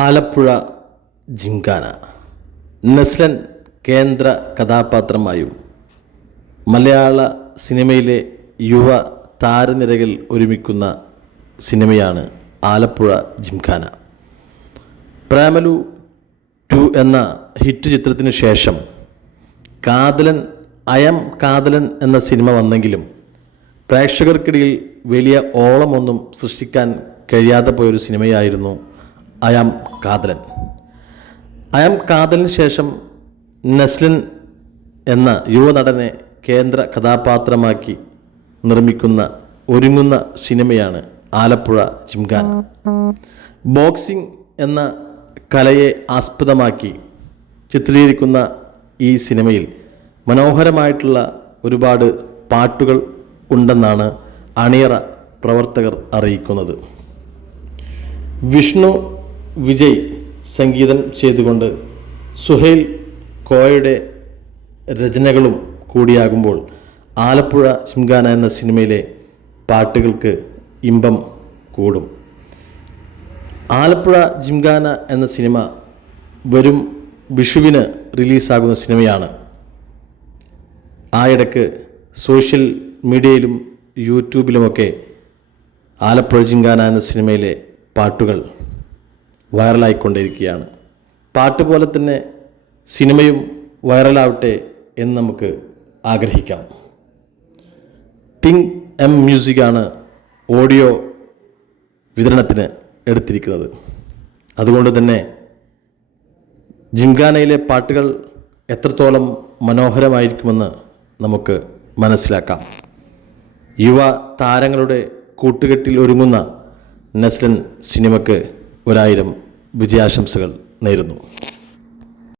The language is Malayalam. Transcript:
ആലപ്പുഴ ജിംഖാന. നെസ്ലൻ കേന്ദ്ര കഥാപാത്രമായും മലയാള സിനിമയിലെ യുവ താരനിരകൾ ഒരുമിക്കുന്ന സിനിമയാണ് ആലപ്പുഴ ജിംഖാന. പ്രേമലു 2 എന്ന ഹിറ്റ് ചിത്രത്തിനു ശേഷം കാതലൻ അയം കാതലൻ എന്ന സിനിമ വന്നെങ്കിലും പ്രേക്ഷകർക്കിടയിൽ വലിയ ഓളമൊന്നും സൃഷ്ടിക്കാൻ കഴിയാതെ പോയൊരു സിനിമയായിരുന്നു അയം കാതലൻ. അയം കാതലിന് ശേഷം നെസ്ലൻ എന്ന യുവനടനെ കേന്ദ്ര കഥാപാത്രമാക്കി ഒരുങ്ങുന്ന സിനിമയാണ് ആലപ്പുഴ ജിംഖാന. ബോക്സിംഗ് എന്ന കലയെ ആസ്പദമാക്കി ചിത്രീകരിക്കുന്ന ഈ സിനിമയിൽ മനോഹരമായിട്ടുള്ള ഒരുപാട് പാട്ടുകൾ ഉണ്ടെന്നാണ് അണിയറ പ്രവർത്തകർ അറിയിക്കുന്നത്. വിഷ്ണു വിജയ് സംഗീതം ചെയ്തുകൊണ്ട് സുഹൈൽ കോയയുടെ രചനകളും കൂടിയാകുമ്പോൾ ആലപ്പുഴ ജിംഖാന എന്ന സിനിമയിലെ പാട്ടുകൾക്ക് ഇമ്പം കൂടും. ആലപ്പുഴ ജിംഖാന എന്ന സിനിമ വരും വിഷുവിന് റിലീസാകുന്ന സിനിമയാണ്. ആയിടക്ക് സോഷ്യൽ മീഡിയയിലും യൂട്യൂബിലുമൊക്കെ ആലപ്പുഴ ജിംഖാന എന്ന സിനിമയിലെ പാട്ടുകൾ വൈറലായിക്കൊണ്ടിരിക്കുകയാണ്. പാട്ട് പോലെ തന്നെ സിനിമയും വൈറലാവട്ടെ എന്ന് നമുക്ക് ആഗ്രഹിക്കാം. തിങ്ക് എം മ്യൂസിക്കാണ് ഓഡിയോ വിതരണത്തിന് എടുത്തിരിക്കുന്നത്. അതുകൊണ്ട് തന്നെ ജിംഖാനയിലെ പാട്ടുകൾ എത്രത്തോളം മനോഹരമായിരിക്കുമെന്ന് നമുക്ക് മനസ്സിലാക്കാം. യുവ താരങ്ങളുടെ കൂട്ടുകെട്ടിൽ ഒരുങ്ങുന്ന നെസ്ലൻ സിനിമയ്ക്ക് 1000 വിജയാശംസകൾ നേരുന്നു.